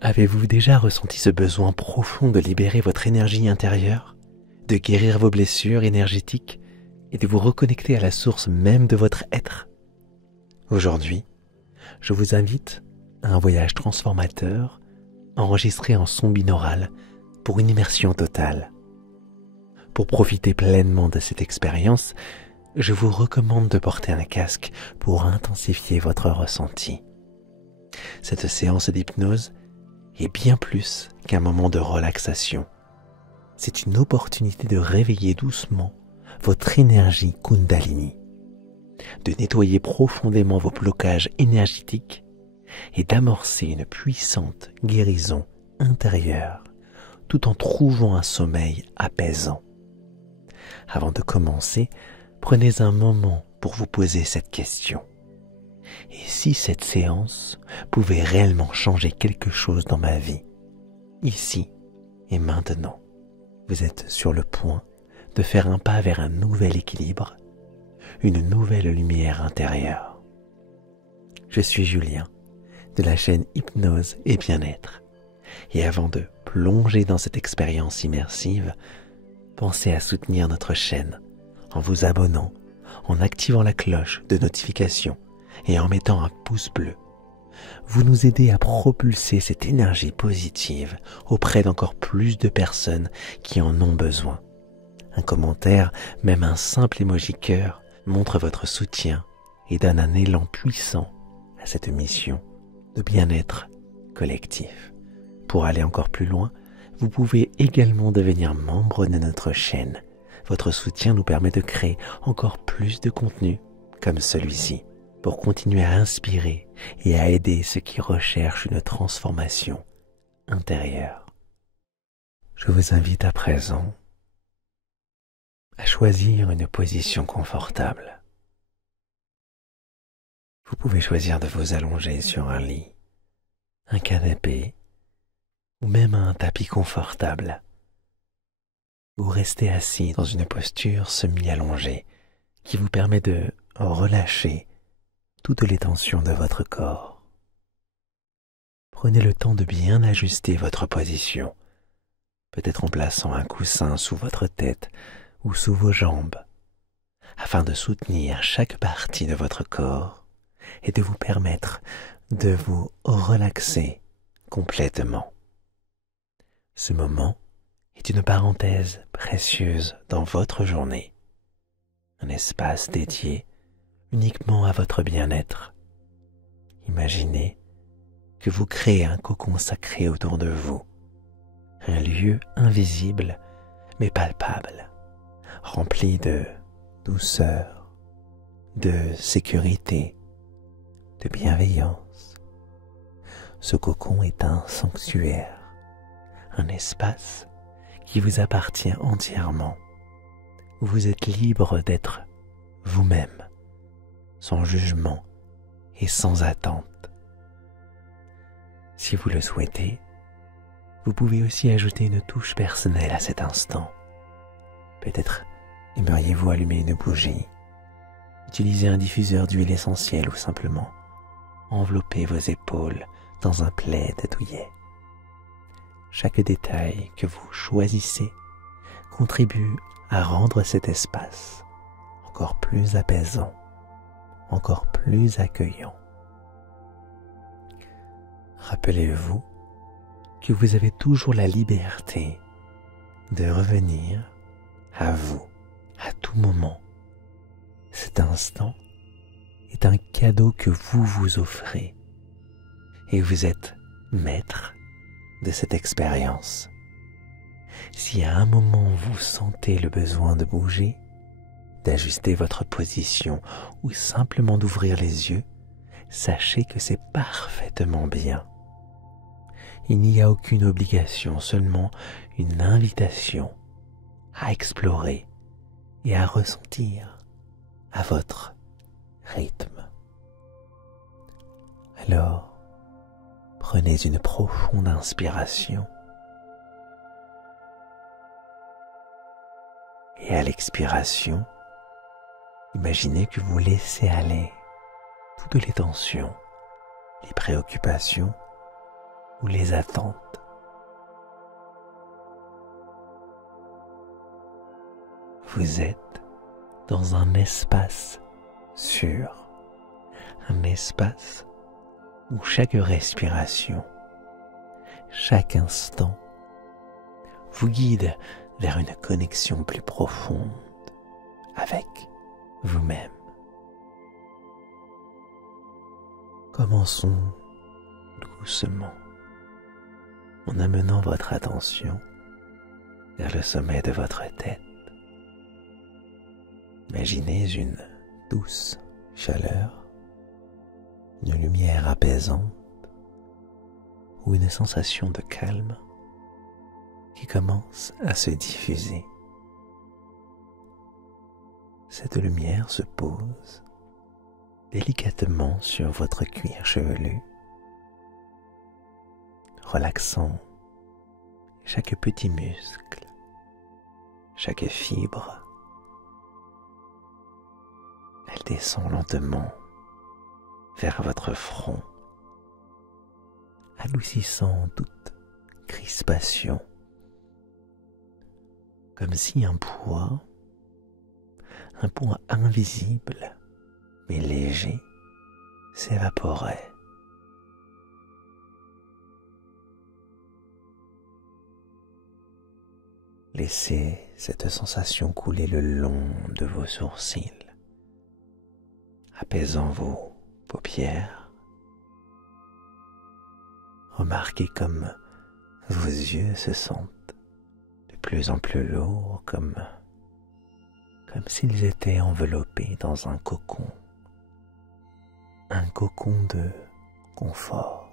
Avez-vous déjà ressenti ce besoin profond de libérer votre énergie intérieure, de guérir vos blessures énergétiques et de vous reconnecter à la source même de votre être? Aujourd'hui, je vous invite à un voyage transformateur enregistré en son binaural pour une immersion totale. Pour profiter pleinement de cette expérience, je vous recommande de porter un casque pour intensifier votre ressenti. Cette séance d'hypnose est bien plus qu'un moment de relaxation. C'est une opportunité de réveiller doucement votre énergie Kundalini, de nettoyer profondément vos blocages énergétiques et d'amorcer une puissante guérison intérieure tout en trouvant un sommeil apaisant. Avant de commencer, prenez un moment pour vous poser cette question. Et si cette séance pouvait réellement changer quelque chose dans ma vie, ici et maintenant? Vous êtes sur le point de faire un pas vers un nouvel équilibre, une nouvelle lumière intérieure. Je suis Julien, de la chaîne Hypnose et Bien-être. Et avant de plonger dans cette expérience immersive, pensez à soutenir notre chaîne en vous abonnant, en activant la cloche de notification et en mettant un pouce bleu. Vous nous aidez à propulser cette énergie positive auprès d'encore plus de personnes qui en ont besoin. Un commentaire, même un simple emoji cœur, montre votre soutien et donne un élan puissant à cette mission de bien-être collectif. Pour aller encore plus loin, vous pouvez également devenir membre de notre chaîne. Votre soutien nous permet de créer encore plus de contenu comme celui-ci pour continuer à inspirer et à aider ceux qui recherchent une transformation intérieure. Je vous invite à présent à choisir une position confortable. Vous pouvez choisir de vous allonger sur un lit, un canapé ou même un tapis confortable. Vous restez assis dans une posture semi-allongée qui vous permet de relâcher toutes les tensions de votre corps. Prenez le temps de bien ajuster votre position, peut-être en plaçant un coussin sous votre tête ou sous vos jambes, afin de soutenir chaque partie de votre corps et de vous permettre de vous relaxer complètement. Ce moment est une parenthèse précieuse dans votre journée, un espace dédié uniquement à votre bien-être. Imaginez que vous créez un cocon sacré autour de vous, un lieu invisible mais palpable, rempli de douceur, de sécurité, de bienveillance. Ce cocon est un sanctuaire, un espace qui vous appartient entièrement. Vous êtes libre d'être vous-même, sans jugement et sans attente. Si vous le souhaitez, vous pouvez aussi ajouter une touche personnelle à cet instant. Peut-être aimeriez-vous allumer une bougie, utiliser un diffuseur d'huile essentielle ou simplement envelopper vos épaules dans un plaid douillet. Chaque détail que vous choisissez contribue à rendre cet espace encore plus apaisant, encore plus accueillant. Rappelez-vous que vous avez toujours la liberté de revenir à vous à tout moment. Cet instant est un cadeau que vous vous offrez et vous êtes maître de cette expérience. Si à un moment vous sentez le besoin de bouger, d'ajuster votre position ou simplement d'ouvrir les yeux, sachez que c'est parfaitement bien. Il n'y a aucune obligation, seulement une invitation à explorer et à ressentir à votre rythme. Alors, prenez une profonde inspiration et à l'expiration, imaginez que vous laissez aller toutes les tensions, les préoccupations ou les attentes. Vous êtes dans un espace sûr, un espace où chaque respiration, chaque instant vous guide vers une connexion plus profonde avec vous-même. Commençons doucement en amenant votre attention vers le sommet de votre tête. Imaginez une douce chaleur, une lumière apaisante ou une sensation de calme qui commence à se diffuser. Cette lumière se pose délicatement sur votre cuir chevelu, relaxant chaque petit muscle, chaque fibre. Elle descend lentement vers votre front, adoucissant toute crispation, comme si un poids invisible mais léger s'évaporait. Laissez cette sensation couler le long de vos sourcils, apaisant vos paupières. Remarquez comme vos yeux se sentent de plus en plus lourds, comme s'ils étaient enveloppés dans un cocon de confort.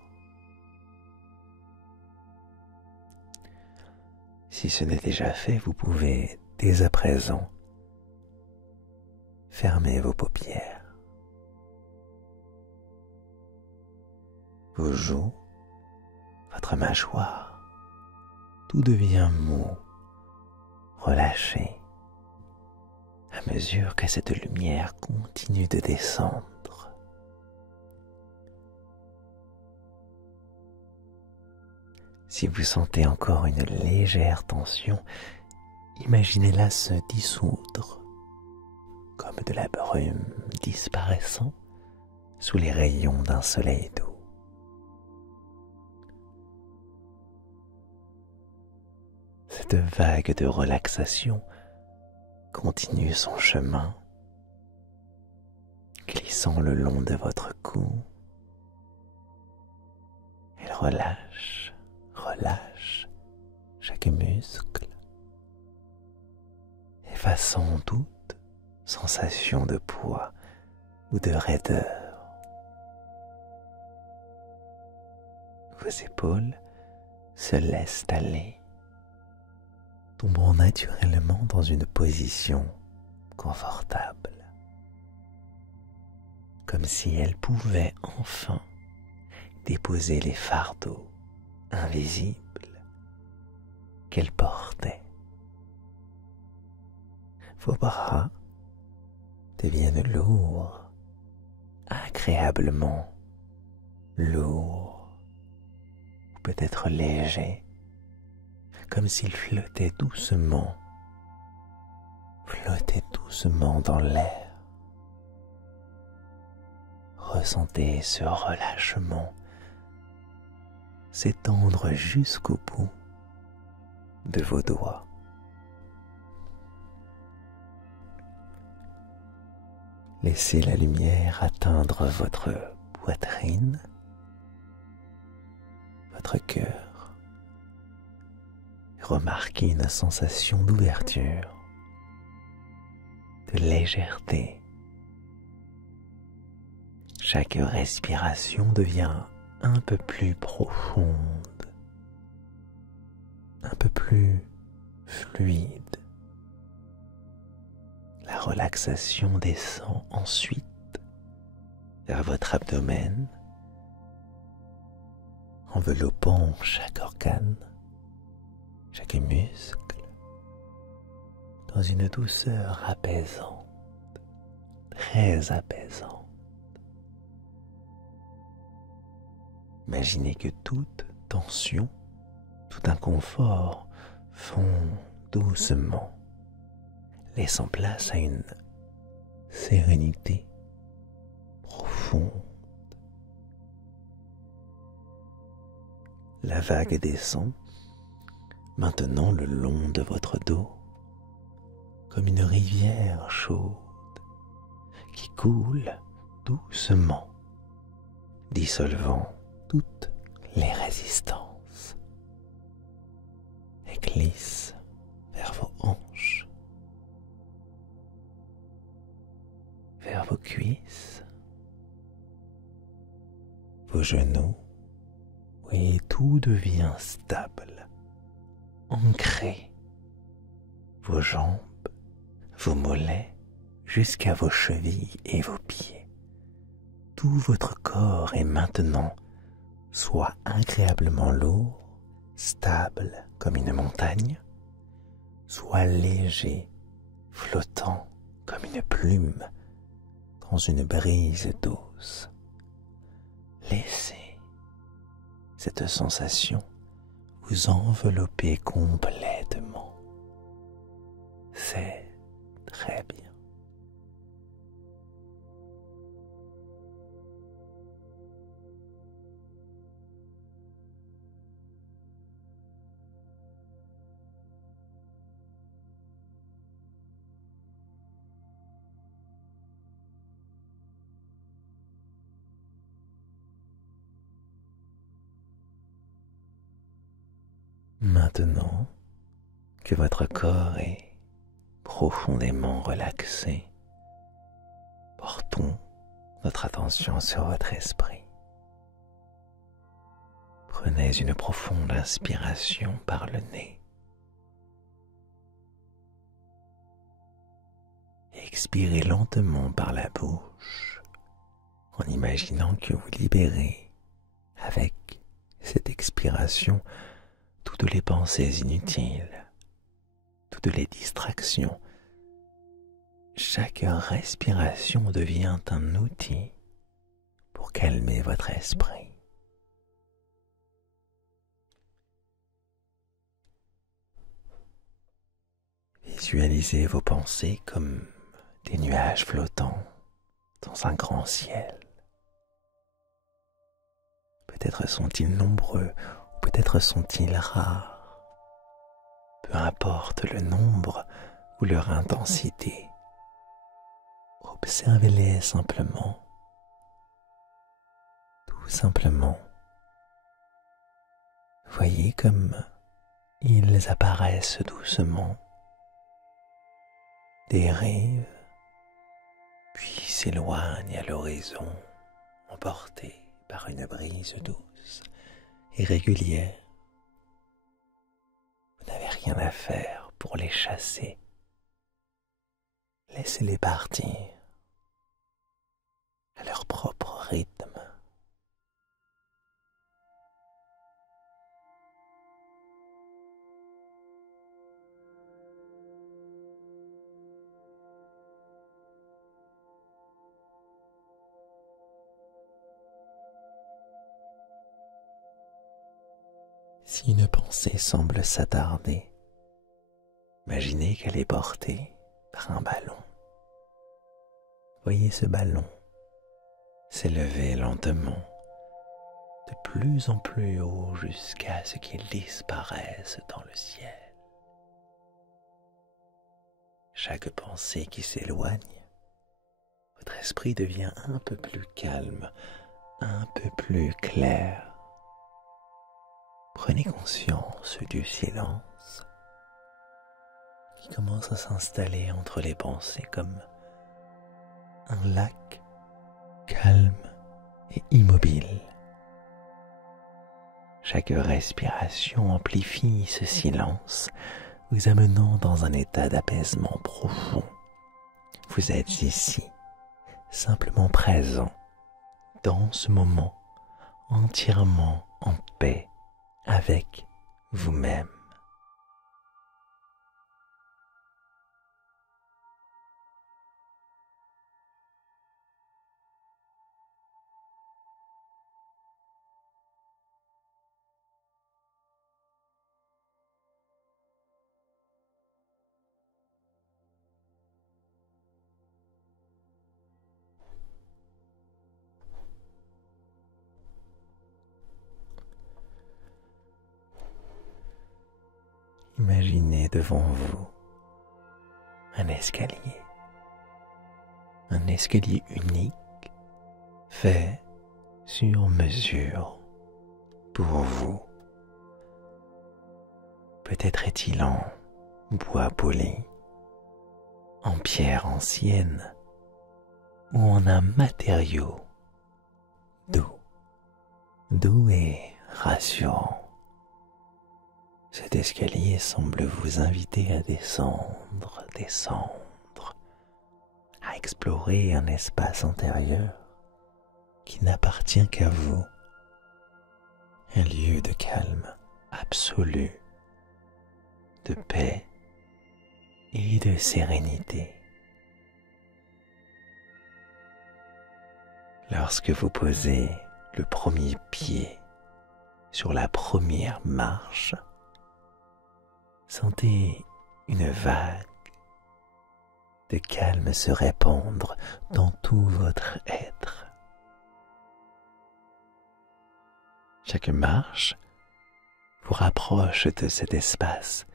Si ce n'est déjà fait, vous pouvez dès à présent fermer vos paupières. Vos joues, votre mâchoire, tout devient mou, relâché, à mesure que cette lumière continue de descendre. Si vous sentez encore une légère tension, imaginez-la se dissoudre, comme de la brume disparaissant sous les rayons d'un soleil doux. Cette vague de relaxation continue son chemin, glissant le long de votre cou. Elle relâche chaque muscle, effaçant toute sensation de poids ou de raideur. Vos épaules se laissent aller, tombant naturellement dans une position confortable, comme si elles pouvaient enfin déposer les fardeaux invisibles qu'elles portaient. Vos bras deviennent lourds, agréablement lourds, ou peut-être légers, comme s'ils flottaient doucement dans l'air. Ressentez ce relâchement s'étendre jusqu'au bout de vos doigts. Laissez la lumière atteindre votre poitrine, votre cœur. Remarquez une sensation d'ouverture, de légèreté. Chaque respiration devient un peu plus profonde, un peu plus fluide. La relaxation descend ensuite vers votre abdomen, enveloppant chaque organe, chaque muscle, dans une douceur apaisante, très apaisante. Imaginez que toute tension, tout inconfort fond doucement, laissant place à une sérénité profonde. La vague descend maintenant le long de votre dos, comme une rivière chaude qui coule doucement, dissolvant toutes les résistances, et glisse vers vos hanches, vers vos cuisses, vos genoux, et tout devient stable, ancré, vos jambes, vos mollets, jusqu'à vos chevilles et vos pieds. Tout votre corps est maintenant soit agréablement lourd, stable comme une montagne, soit léger, flottant comme une plume dans une brise douce. Laissez cette sensation vous envelopper complètement. C'est très bien. Maintenant que votre corps est profondément relaxé, portons notre attention sur votre esprit. Prenez une profonde inspiration par le nez et expirez lentement par la bouche en imaginant que vous libérez avec cette expiration toutes les pensées inutiles, toutes les distractions. Chaque respiration devient un outil pour calmer votre esprit. Visualisez vos pensées comme des nuages flottants dans un grand ciel. Peut-être sont-ils nombreux, ou peut-être sont-ils rares. Peu importe le nombre ou leur intensité, observez-les simplement, tout simplement. Voyez comme ils apparaissent doucement, dérivent, puis s'éloignent à l'horizon, emportés par une brise douce et régulière. Vous n'avez rien à faire pour les chasser. Laissez-les partir à leur propre rythme. Si une pensée semble s'attarder, imaginez qu'elle est portée par un ballon. Voyez ce ballon s'élever lentement, de plus en plus haut jusqu'à ce qu'il disparaisse dans le ciel. Chaque pensée qui s'éloigne, votre esprit devient un peu plus calme, un peu plus clair. Prenez conscience du silence qui commence à s'installer entre les pensées comme un lac calme et immobile. Chaque respiration amplifie ce silence, vous amenant dans un état d'apaisement profond. Vous êtes ici, simplement présent, dans ce moment, entièrement en paix avec vous-même. Imaginez devant vous un escalier unique fait sur mesure pour vous. Peut-être est-il en bois poli, en pierre ancienne ou en un matériau doux et rassurant. Cet escalier semble vous inviter à descendre, à explorer un espace intérieur qui n'appartient qu'à vous. Un lieu de calme absolu, de paix et de sérénité. Lorsque vous posez le premier pied sur la première marche, sentez une vague de calme se répandre dans tout votre être. Chaque marche vous rapproche de cet espace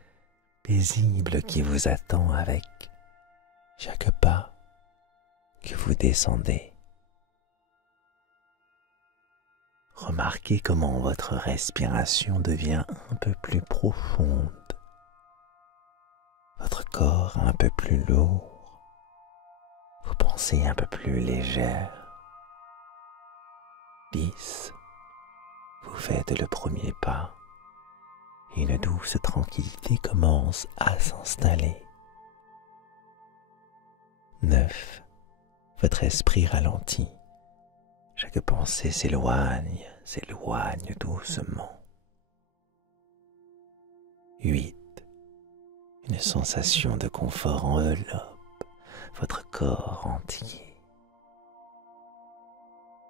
paisible qui vous attend avec chaque pas que vous descendez. Remarquez comment votre respiration devient un peu plus profonde, votre corps un peu plus lourd, vos pensées un peu plus légères. 10. Vous faites le premier pas et une douce tranquillité commence à s'installer. 9. Votre esprit ralentit. Chaque pensée s'éloigne doucement. 8. Une sensation de confort enveloppe votre corps entier.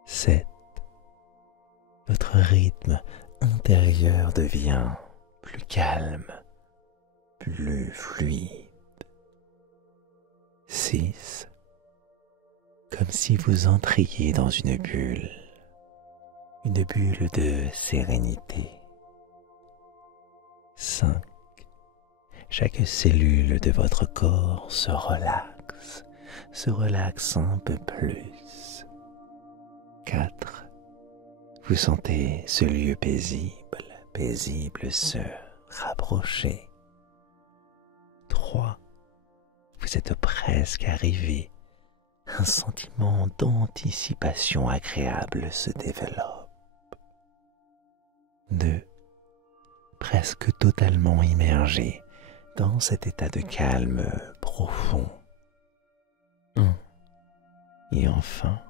7. Votre rythme intérieur devient plus calme, plus fluide. 6. Comme si vous entriez dans une bulle de sérénité. 5. Chaque cellule de votre corps se relaxe un peu plus. 4. Vous sentez ce lieu paisible se rapprocher. 3. Vous êtes presque arrivé. Un sentiment d'anticipation agréable se développe. 2. Presque totalement immergé dans cet état de calme profond. 1. Et enfin,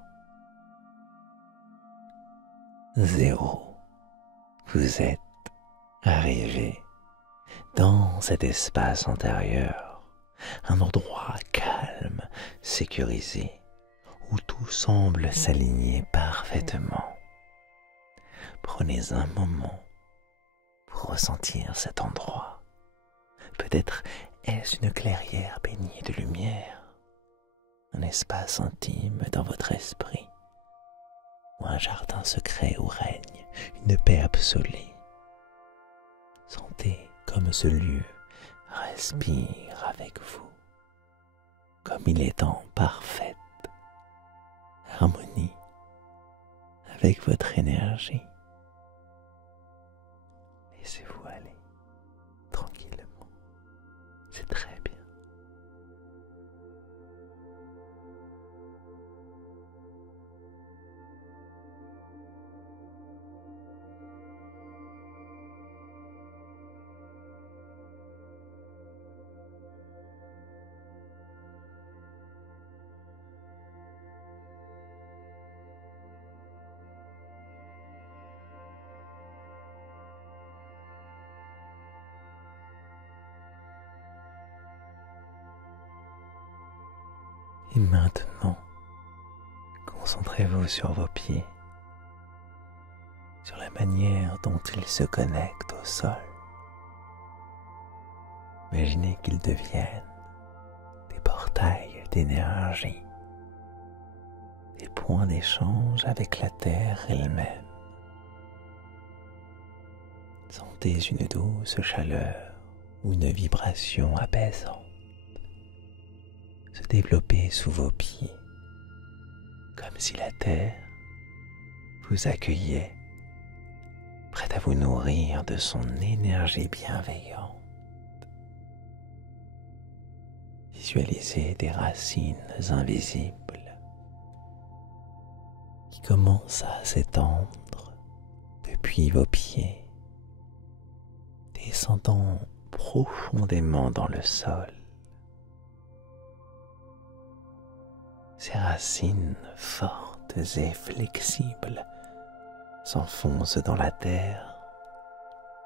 0. Vous êtes arrivé dans cet espace intérieur, un endroit calme, sécurisé, où tout semble s'aligner parfaitement. Prenez un moment pour ressentir cet endroit. Peut-être est-ce une clairière baignée de lumière, un espace intime dans votre esprit, ou un jardin secret où règne une paix absolue. Sentez comme ce lieu respire avec vous, comme il est en parfaite harmonie avec votre énergie. Laissez-vous aller tranquillement, c'est très bien. Et maintenant, concentrez-vous sur vos pieds, sur la manière dont ils se connectent au sol. Imaginez qu'ils deviennent des portails d'énergie, des points d'échange avec la terre elle-même. Sentez une douce chaleur ou une vibration apaisante se développer sous vos pieds, comme si la terre vous accueillait, prête à vous nourrir de son énergie bienveillante. Visualisez des racines invisibles qui commencent à s'étendre depuis vos pieds, descendant profondément dans le sol. Ces racines fortes et flexibles s'enfoncent dans la terre,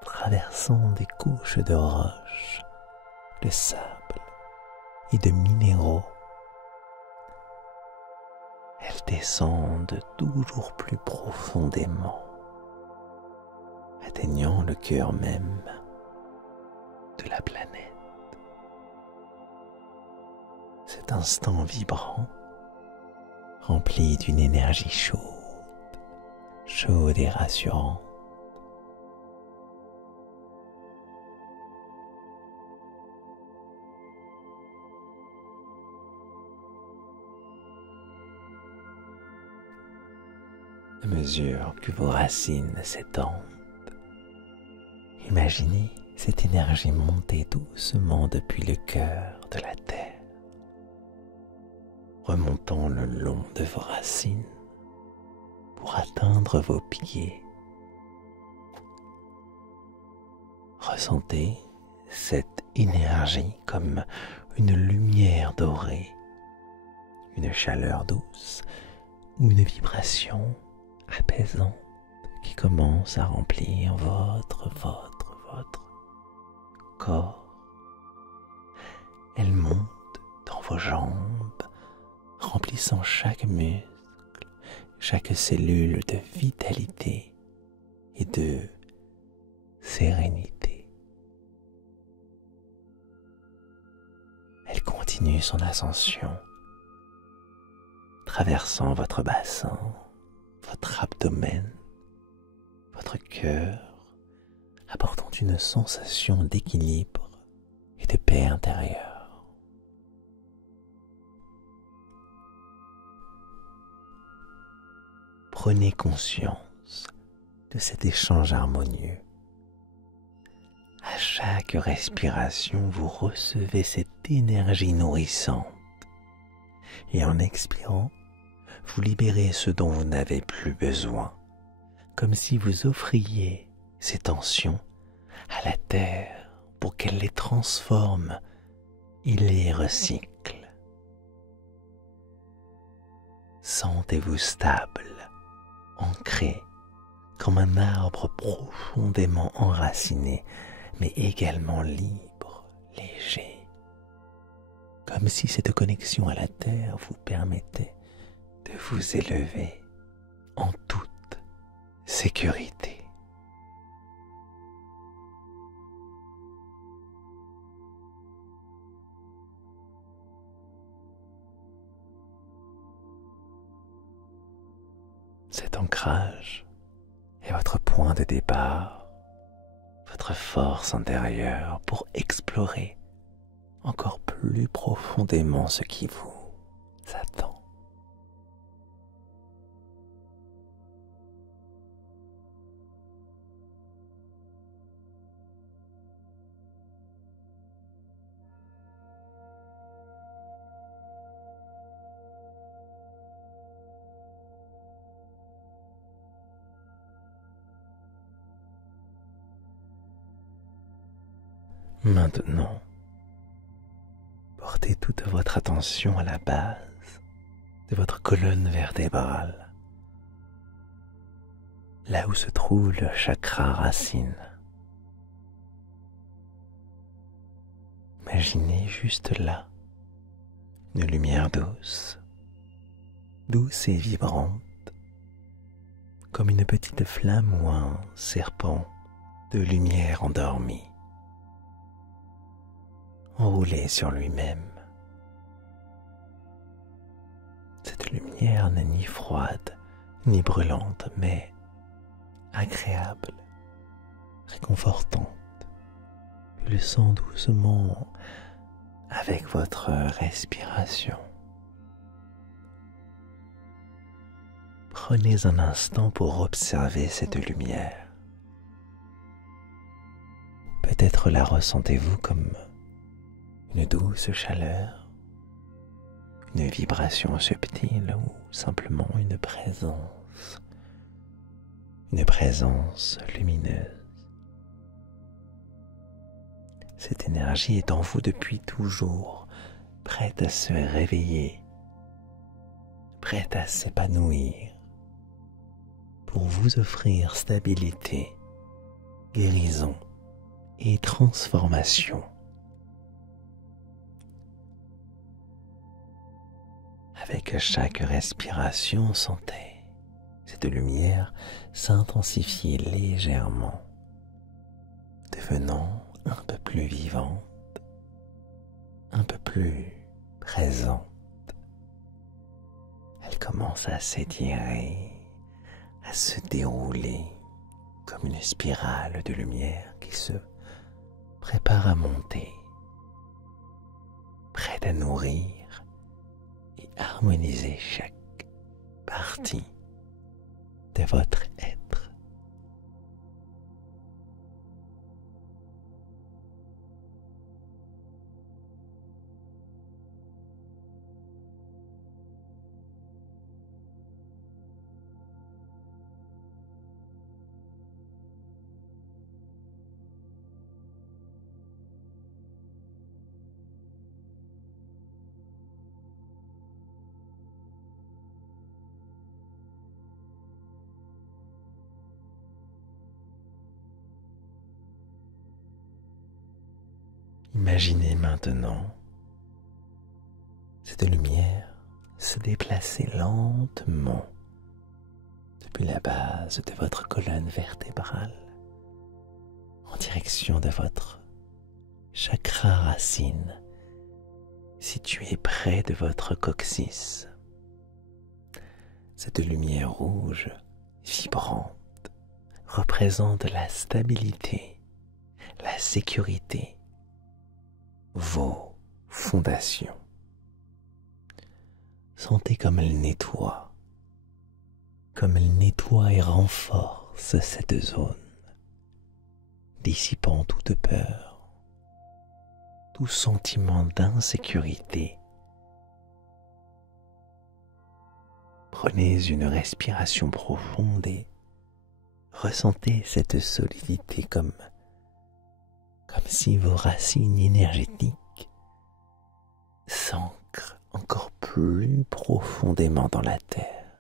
traversant des couches de roches, de sable et de minéraux. Elles descendent toujours plus profondément, atteignant le cœur même de la planète. Cet instant vibrant, rempli d'une énergie chaude et rassurante. À mesure que vos racines s'étendent, imaginez cette énergie monter doucement depuis le cœur de la terre, remontant le long de vos racines pour atteindre vos pieds. Ressentez cette énergie comme une lumière dorée, une chaleur douce ou une vibration apaisante qui commence à remplir votre corps. Elle monte dans vos jambes, remplissant chaque muscle, chaque cellule de vitalité et de sérénité. Elle continue son ascension, traversant votre bassin, votre abdomen, votre cœur, apportant une sensation d'équilibre et de paix intérieure. Prenez conscience de cet échange harmonieux. À chaque respiration, vous recevez cette énergie nourrissante et en expirant, vous libérez ce dont vous n'avez plus besoin, comme si vous offriez ces tensions à la terre pour qu'elle les transforme et les recycle. Sentez-vous stable, ancré, comme un arbre profondément enraciné, mais également libre, léger, comme si cette connexion à la terre vous permettait de vous élever en toute sécurité. Cet ancrage est votre point de départ, votre force intérieure pour explorer encore plus profondément ce qui vous attend. Maintenant, portez toute votre attention à la base de votre colonne vertébrale, là où se trouve le chakra racine. Imaginez juste là une lumière douce et vibrante, comme une petite flamme ou un serpent de lumière endormie, enroulé sur lui-même. Cette lumière n'est ni froide ni brûlante, mais agréable, réconfortante, pulsant doucement avec votre respiration. Prenez un instant pour observer cette lumière. Peut-être la ressentez-vous comme une douce chaleur, une vibration subtile ou simplement une présence lumineuse. Cette énergie est en vous depuis toujours, prête à se réveiller, prête à s'épanouir, pour vous offrir stabilité, guérison et transformation. Avec chaque respiration, sentez cette lumière s'intensifier légèrement, devenant un peu plus vivante, un peu plus présente. Elle commence à s'étirer, à se dérouler comme une spirale de lumière qui se prépare à monter, prête à nourrir et harmoniser chaque partie de votre être. Imaginez maintenant cette lumière se déplacer lentement depuis la base de votre colonne vertébrale en direction de votre chakra racine situé près de votre coccyx. Cette lumière rouge, vibrante, représente la stabilité, la sécurité, vos fondations. Sentez comme elle nettoie et renforce cette zone, dissipant toute peur, tout sentiment d'insécurité. Prenez une respiration profonde et ressentez cette solidité comme si vos racines énergétiques s'ancrent encore plus profondément dans la terre.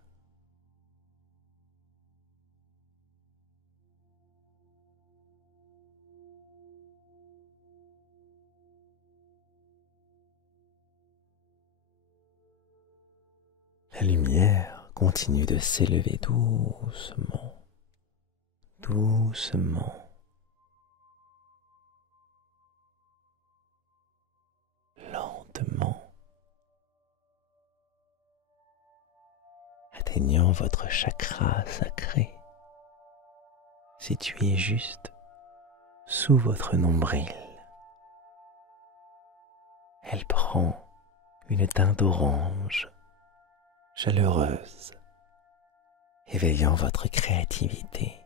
La lumière continue de s'élever doucement, lentement, atteignant votre chakra sacré, situé juste sous votre nombril. Elle prend une teinte orange, chaleureuse, éveillant votre créativité,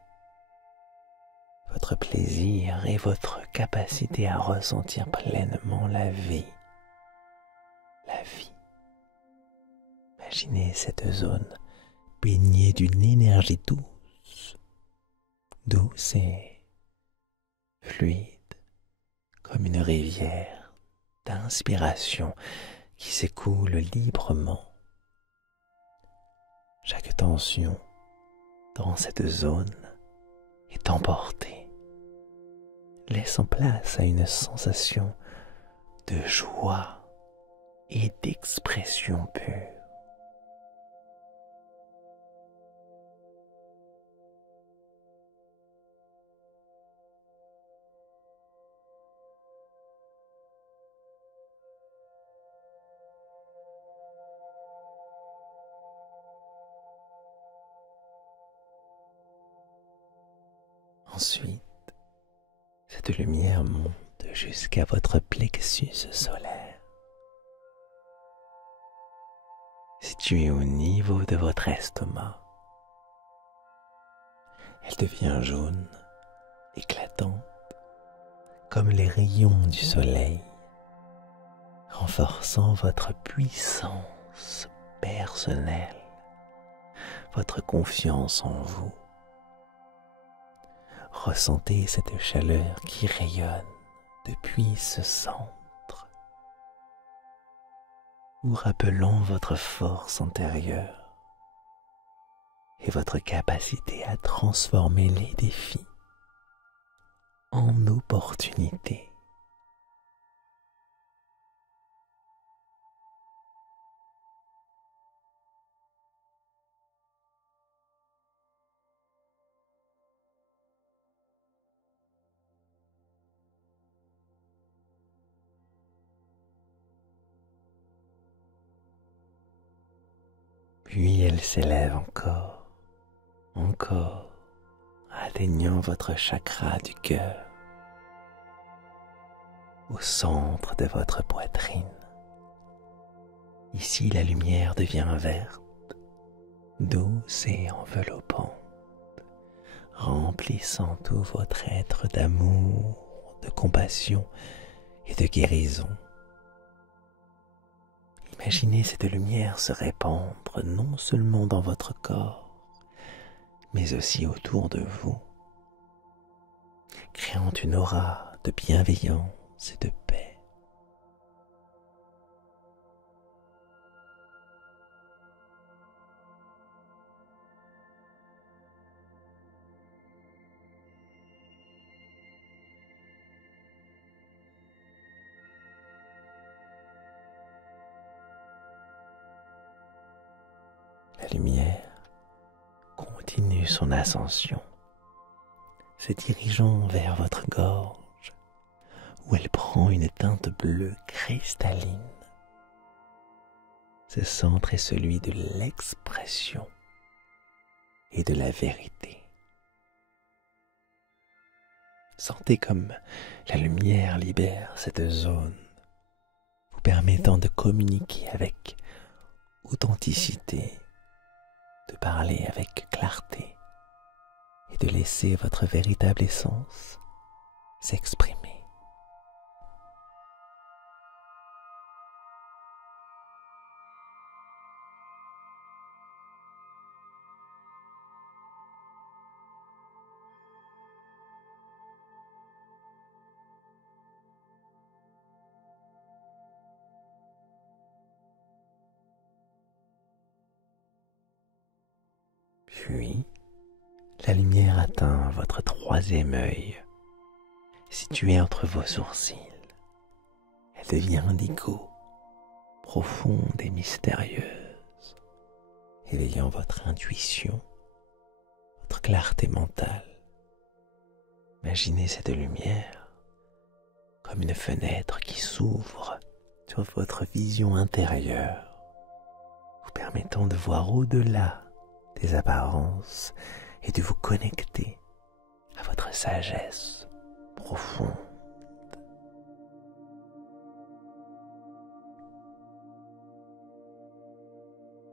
votre plaisir et votre capacité à ressentir pleinement la vie. Imaginez cette zone baignée d'une énergie douce et fluide, comme une rivière d'inspiration qui s'écoule librement. Chaque tension dans cette zone est emportée, laissant place à une sensation de joie et d'expression pure. Ensuite, cette lumière monte jusqu'à votre plexus solaire, situé au niveau de votre estomac. Elle devient jaune, éclatante, comme les rayons du soleil, renforçant votre puissance personnelle, votre confiance en vous. Ressentez cette chaleur qui rayonne depuis ce centre, vous rappelant votre force intérieure et votre capacité à transformer les défis en opportunités. Puis elle s'élève encore, atteignant votre chakra du cœur, au centre de votre poitrine. Ici, la lumière devient verte, douce et enveloppante, remplissant tout votre être d'amour, de compassion et de guérison. Imaginez cette lumière se répandre non seulement dans votre corps, mais aussi autour de vous, créant une aura de bienveillance et de paix. La lumière continue son ascension, se dirigeant vers votre gorge, où elle prend une teinte bleue cristalline. Ce centre est celui de l'expression et de la vérité. Sentez comme la lumière libère cette zone, vous permettant de communiquer avec authenticité, de parler avec clarté et de laisser votre véritable essence s'exprimer. Puis, la lumière atteint votre troisième œil, situé entre vos sourcils. Elle devient indigo, profonde et mystérieuse, éveillant votre intuition, votre clarté mentale. Imaginez cette lumière comme une fenêtre qui s'ouvre sur votre vision intérieure, vous permettant de voir au-delà des apparences et de vous connecter à votre sagesse profonde.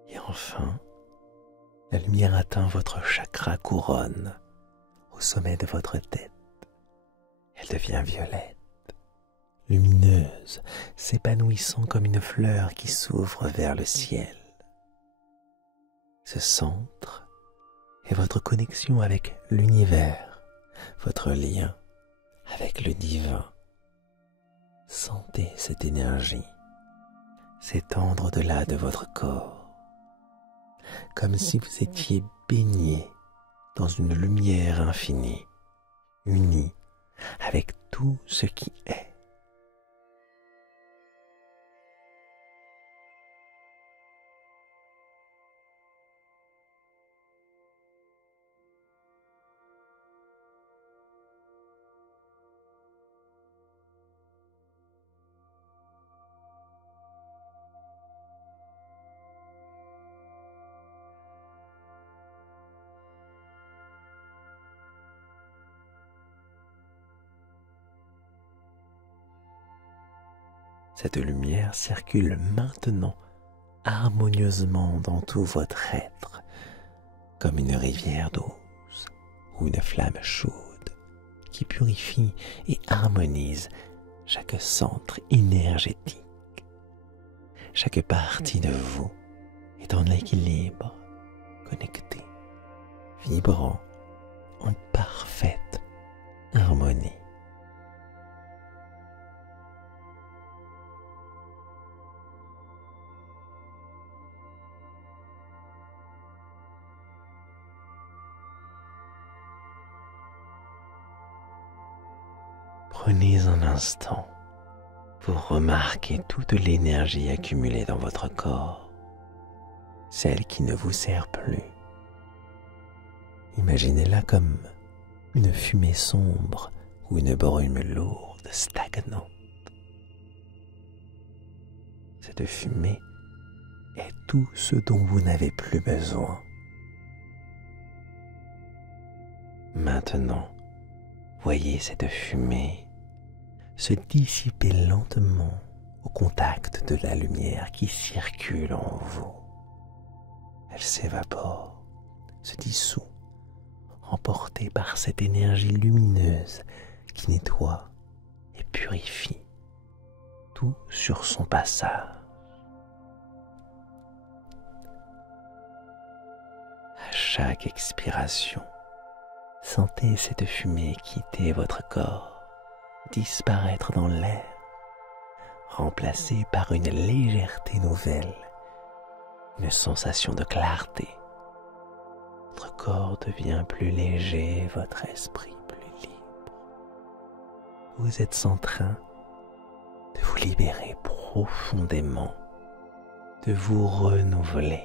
Et enfin, la lumière atteint votre chakra couronne au sommet de votre tête. Elle devient violette, lumineuse, s'épanouissant comme une fleur qui s'ouvre vers le ciel. Ce centre est votre connexion avec l'univers, votre lien avec le divin. Sentez cette énergie s'étendre au-delà de votre corps, comme si vous étiez baigné dans une lumière infinie, unie avec tout ce qui est. Cette lumière circule maintenant harmonieusement dans tout votre être, comme une rivière douce ou une flamme chaude qui purifie et harmonise chaque centre énergétique. Chaque partie de vous est en équilibre, connectée, vibrant en parfaite harmonie. Prenez un instant pour remarquer toute l'énergie accumulée dans votre corps, celle qui ne vous sert plus. Imaginez-la comme une fumée sombre ou une brume lourde, stagnante. Cette fumée est tout ce dont vous n'avez plus besoin. Maintenant, voyez cette fumée se dissiper lentement au contact de la lumière qui circule en vous. Elle s'évapore, se dissout, emportée par cette énergie lumineuse qui nettoie et purifie tout sur son passage. À chaque expiration, sentez cette fumée quitter votre corps, disparaître dans l'air, remplacée par une légèreté nouvelle, une sensation de clarté. Votre corps devient plus léger, votre esprit plus libre. Vous êtes en train de vous libérer profondément, de vous renouveler.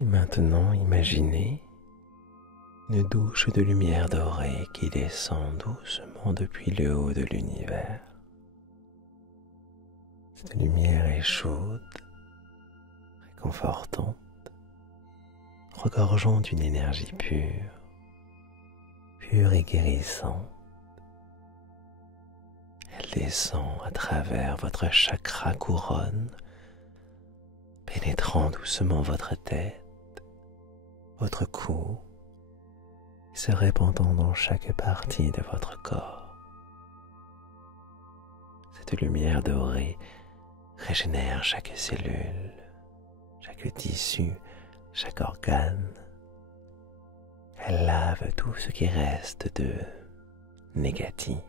Et maintenant, imaginez une douche de lumière dorée qui descend doucement depuis le haut de l'univers. Cette lumière est chaude, réconfortante, regorgeant d'une énergie pure, pure et guérissante. Elle descend à travers votre chakra couronne, pénétrant doucement votre tête, votre cou, et se répandant dans chaque partie de votre corps. Cette lumière dorée régénère chaque cellule, chaque tissu, chaque organe. Elle lave tout ce qui reste de négatif.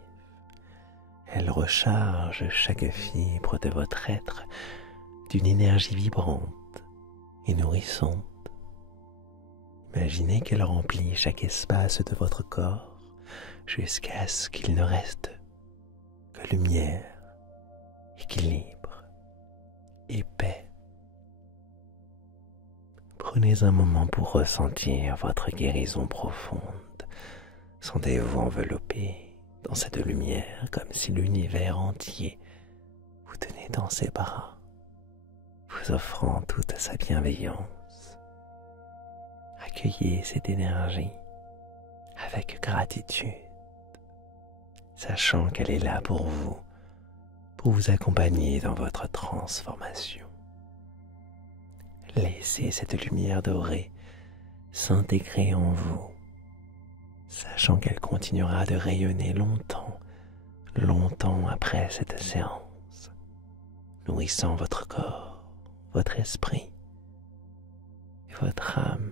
Elle recharge chaque fibre de votre être d'une énergie vibrante et nourrissante. Imaginez qu'elle remplit chaque espace de votre corps jusqu'à ce qu'il ne reste que lumière, équilibre et paix. Prenez un moment pour ressentir votre guérison profonde. Sentez-vous enveloppé dans cette lumière comme si l'univers entier vous tenait dans ses bras, vous offrant toute sa bienveillance. accueillez cette énergie avec gratitude, sachant qu'elle est là pour vous accompagner dans votre transformation. Laissez cette lumière dorée s'intégrer en vous, sachant qu'elle continuera de rayonner longtemps, longtemps après cette séance, nourrissant votre corps, votre esprit et votre âme.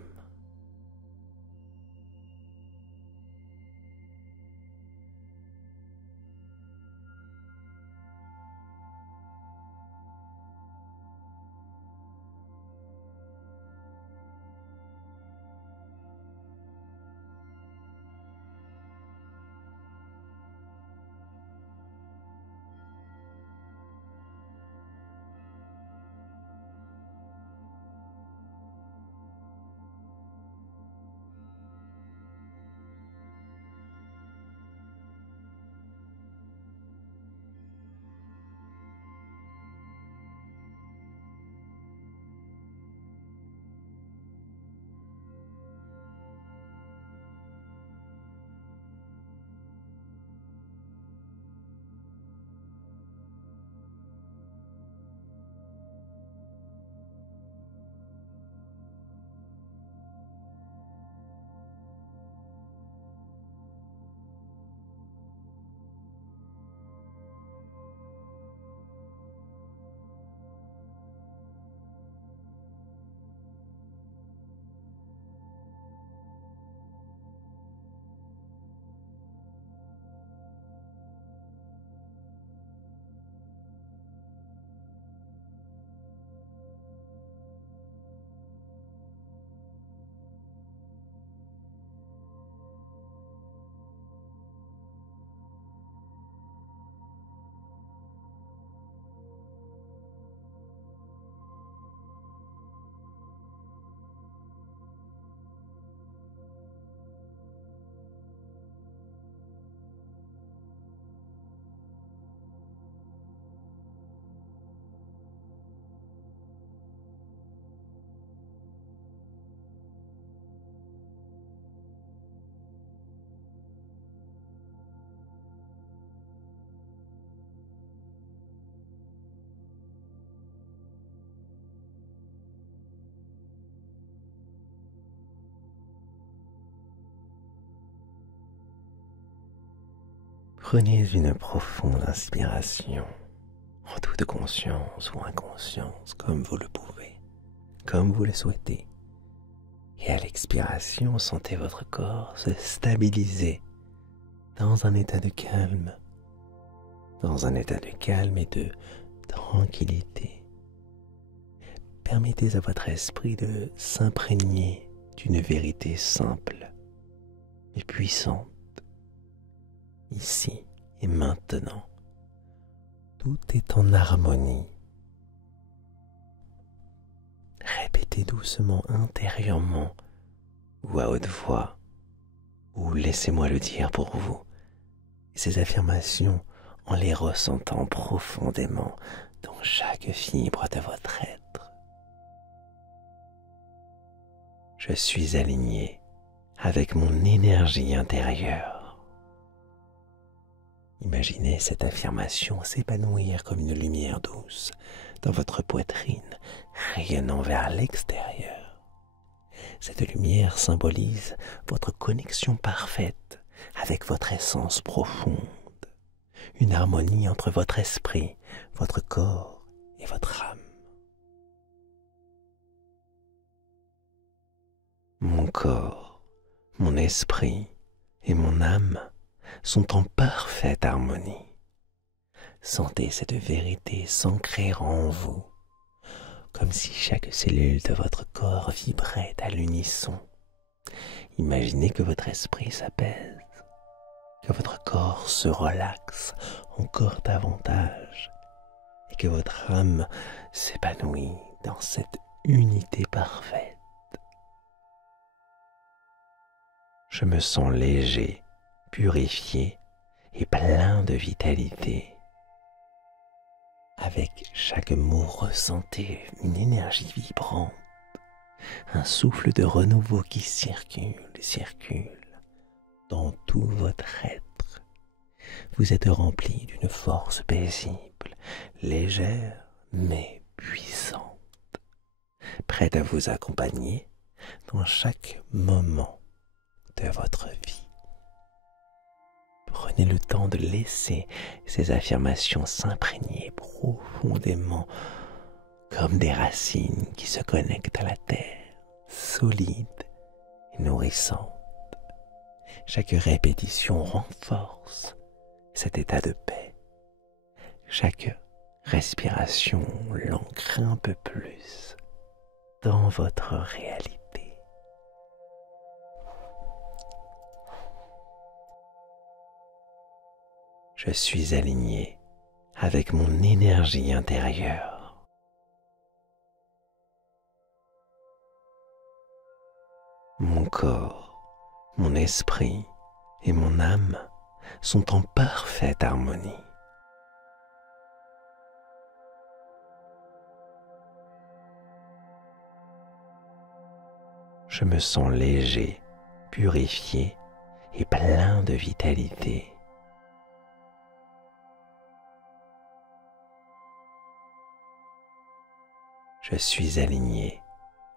Prenez une profonde inspiration, en toute conscience ou inconscience, comme vous le pouvez, comme vous le souhaitez. Et à l'expiration, sentez votre corps se stabiliser dans un état de calme, et de tranquillité. Permettez à votre esprit de s'imprégner d'une vérité simple et puissante. Ici et maintenant, tout est en harmonie. Répétez doucement intérieurement ou à haute voix, ou laissez-moi le dire pour vous, ces affirmations en les ressentant profondément dans chaque fibre de votre être. Je suis aligné avec mon énergie intérieure. Imaginez cette affirmation s'épanouir comme une lumière douce dans votre poitrine, rayonnant vers l'extérieur. Cette lumière symbolise votre connexion parfaite avec votre essence profonde, une harmonie entre votre esprit, votre corps et votre âme. Mon corps, mon esprit et mon âme sont en parfaite harmonie. Sentez cette vérité s'ancrer en vous, comme si chaque cellule de votre corps vibrait à l'unisson. Imaginez que votre esprit s'apaise, que votre corps se relaxe encore davantage et que votre âme s'épanouit dans cette unité parfaite. Je me sens léger, purifié et plein de vitalité. Avec chaque mot, ressentez une énergie vibrante un souffle de renouveau qui circule dans tout votre être. Vous êtes rempli d'une force paisible, légère mais puissante, prête à vous accompagner dans chaque moment de votre vie. Prenez le temps de laisser ces affirmations s'imprégner profondément comme des racines qui se connectent à la terre, solides et nourrissantes. Chaque répétition renforce cet état de paix. Chaque respiration l'ancre un peu plus dans votre réalité. Je suis aligné avec mon énergie intérieure. Mon corps, mon esprit et mon âme sont en parfaite harmonie. Je me sens léger, purifié et plein de vitalité. Je suis aligné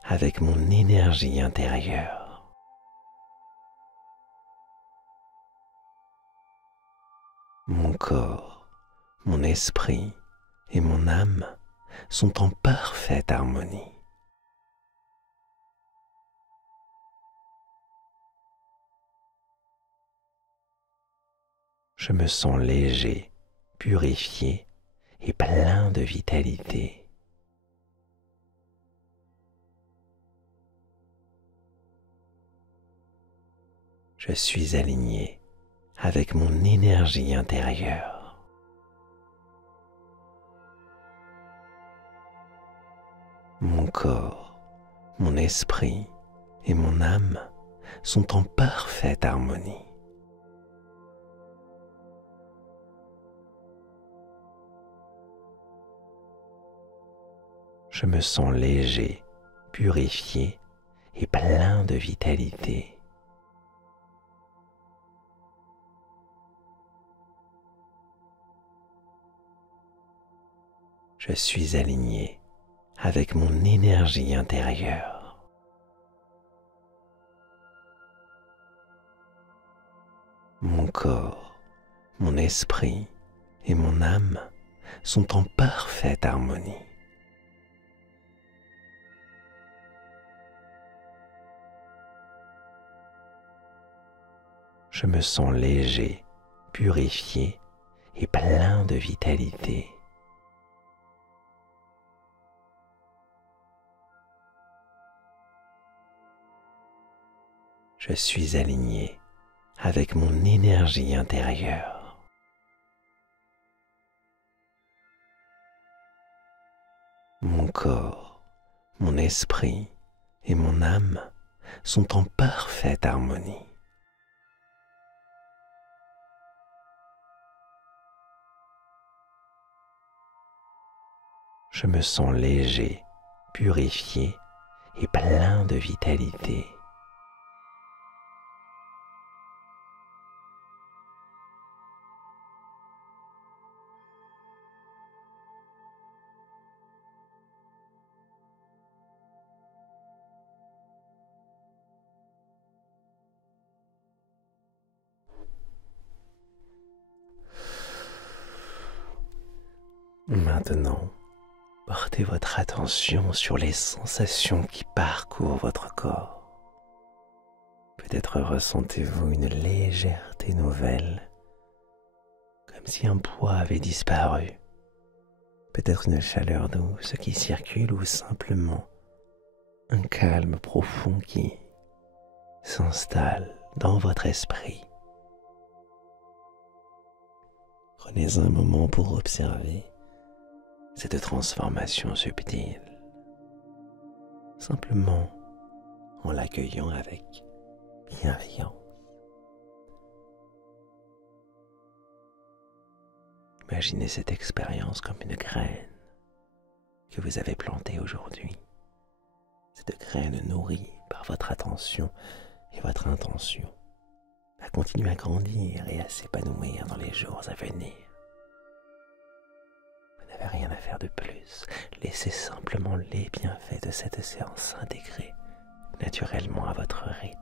avec mon énergie intérieure. Mon corps, mon esprit et mon âme sont en parfaite harmonie. Je me sens léger, purifié et plein de vitalité. Je suis aligné avec mon énergie intérieure. Mon corps, mon esprit et mon âme sont en parfaite harmonie. Je me sens léger, purifié et plein de vitalité. Je suis aligné avec mon énergie intérieure. Mon corps, mon esprit et mon âme sont en parfaite harmonie. Je me sens léger, purifié et plein de vitalité. Je suis aligné avec mon énergie intérieure. Mon corps, mon esprit et mon âme sont en parfaite harmonie. Je me sens léger, purifié et plein de vitalité. Maintenant, portez votre attention sur les sensations qui parcourent votre corps. Peut-être ressentez-vous une légèreté nouvelle, comme si un poids avait disparu. Peut-être une chaleur douce qui circule ou simplement un calme profond qui s'installe dans votre esprit. Prenez un moment pour observer cette transformation subtile, simplement en l'accueillant avec bienveillance. Imaginez cette expérience comme une graine que vous avez plantée aujourd'hui. Cette graine nourrie par votre attention et votre intention va continuer à grandir et à s'épanouir dans les jours à venir. Vous n'avez rien à faire de plus. Laissez simplement les bienfaits de cette séance s'intégrer naturellement à votre rythme.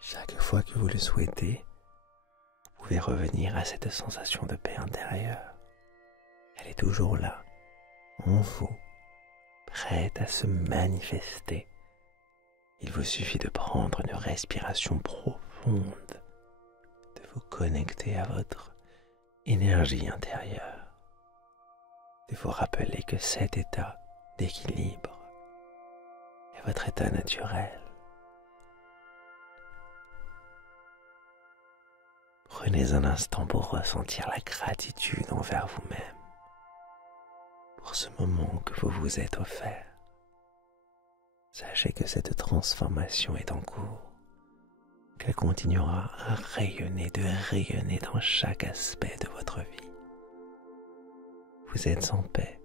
Chaque fois que vous le souhaitez, vous pouvez revenir à cette sensation de paix intérieure. Elle est toujours là, en vous, prête à se manifester. Il vous suffit de prendre une respiration profonde, de vous connecter à votre énergie intérieure, de vous rappeler que cet état d'équilibre est votre état naturel. Prenez un instant pour ressentir la gratitude envers vous-même, pour ce moment que vous vous êtes offert. Sachez que cette transformation est en cours, qu'elle continuera à rayonner, de rayonner dans chaque aspect de votre vie. Vous êtes en paix,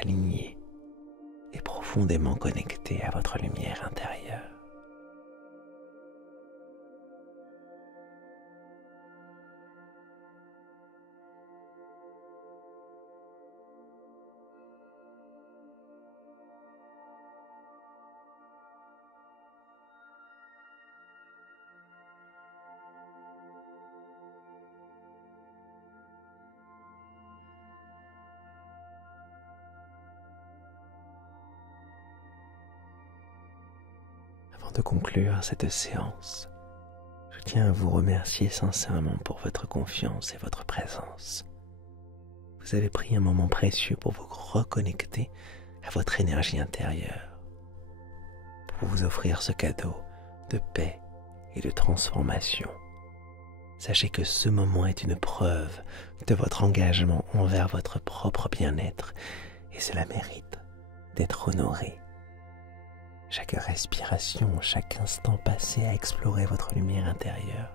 aligné et profondément connecté à votre lumière intérieure. Avant de conclure cette séance, je tiens à vous remercier sincèrement pour votre confiance et votre présence. Vous avez pris un moment précieux pour vous reconnecter à votre énergie intérieure, pour vous offrir ce cadeau de paix et de transformation. Sachez que ce moment est une preuve de votre engagement envers votre propre bien-être et cela mérite d'être honoré. Chaque respiration, chaque instant passé à explorer votre lumière intérieure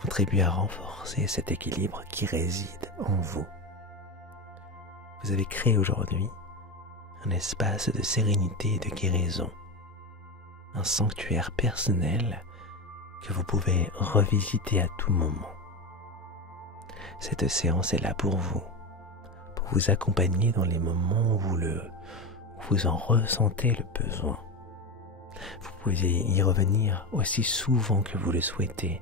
contribue à renforcer cet équilibre qui réside en vous. Vous avez créé aujourd'hui un espace de sérénité et de guérison, un sanctuaire personnel que vous pouvez revisiter à tout moment. Cette séance est là pour vous accompagner dans les moments où vous en ressentez le besoin. Vous pouvez y revenir aussi souvent que vous le souhaitez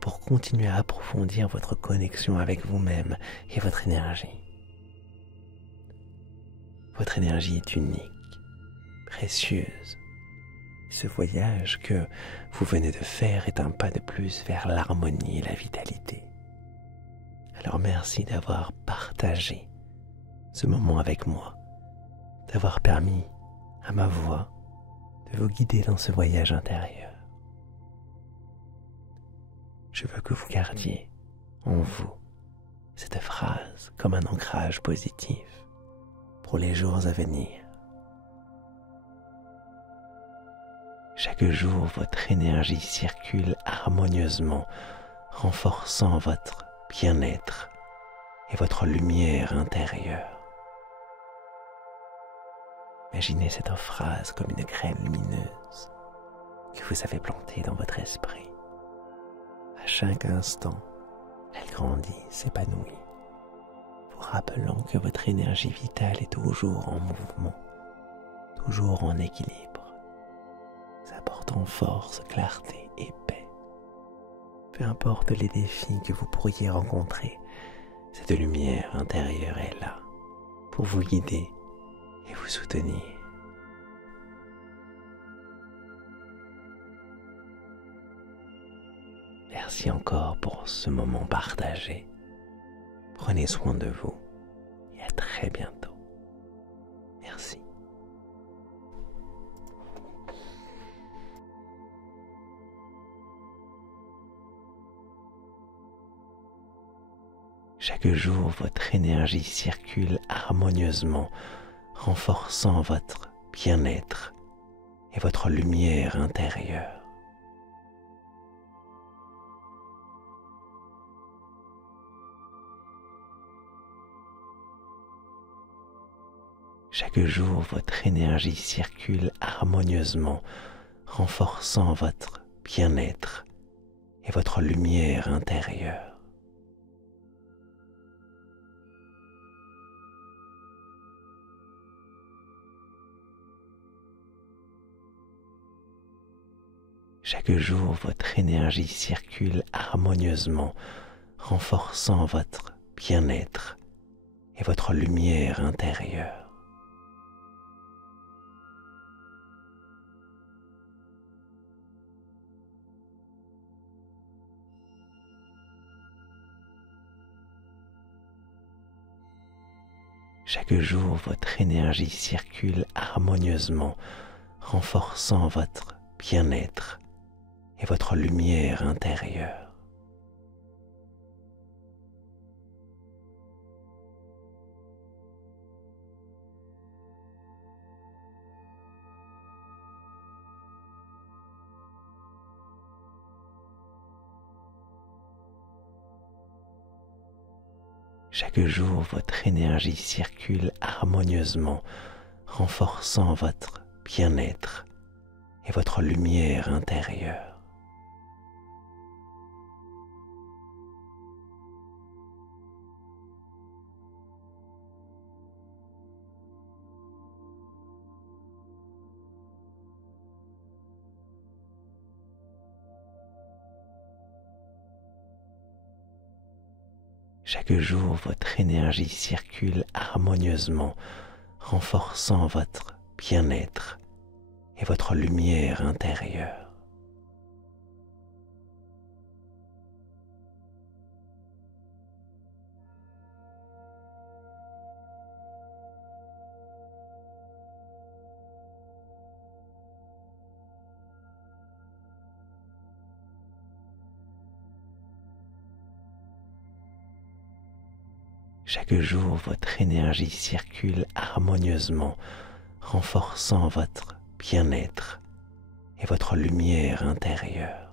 pour continuer à approfondir votre connexion avec vous-même et votre énergie. Votre énergie est unique, précieuse. Ce voyage que vous venez de faire est un pas de plus vers l'harmonie et la vitalité. Alors merci d'avoir partagé ce moment avec moi, d'avoir permis à ma voix de vous guider dans ce voyage intérieur. Je veux que vous gardiez en vous cette phrase comme un ancrage positif pour les jours à venir. Chaque jour, votre énergie circule harmonieusement, renforçant votre bien-être et votre lumière intérieure. Imaginez cette phrase comme une graine lumineuse que vous avez plantée dans votre esprit. À chaque instant, elle grandit, s'épanouit, vous rappelant que votre énergie vitale est toujours en mouvement, toujours en équilibre, vous apportant force, clarté et paix. Peu importe les défis que vous pourriez rencontrer, cette lumière intérieure est là pour vous guider et vous soutenir. Merci encore pour ce moment partagé. Prenez soin de vous et à très bientôt. Merci. Chaque jour, votre énergie circule harmonieusement, renforçant votre bien-être et votre lumière intérieure. Chaque jour, votre énergie circule harmonieusement, renforçant votre bien-être et votre lumière intérieure. Chaque jour, votre énergie circule harmonieusement, renforçant votre bien-être et votre lumière intérieure. Chaque jour, votre énergie circule harmonieusement, renforçant votre bien-être et votre lumière intérieure. Chaque jour, votre énergie circule harmonieusement, renforçant votre bien-être et votre lumière intérieure. Chaque jour, votre énergie circule harmonieusement, renforçant votre bien-être et votre lumière intérieure. Chaque jour, votre énergie circule harmonieusement, renforçant votre bien-être et votre lumière intérieure.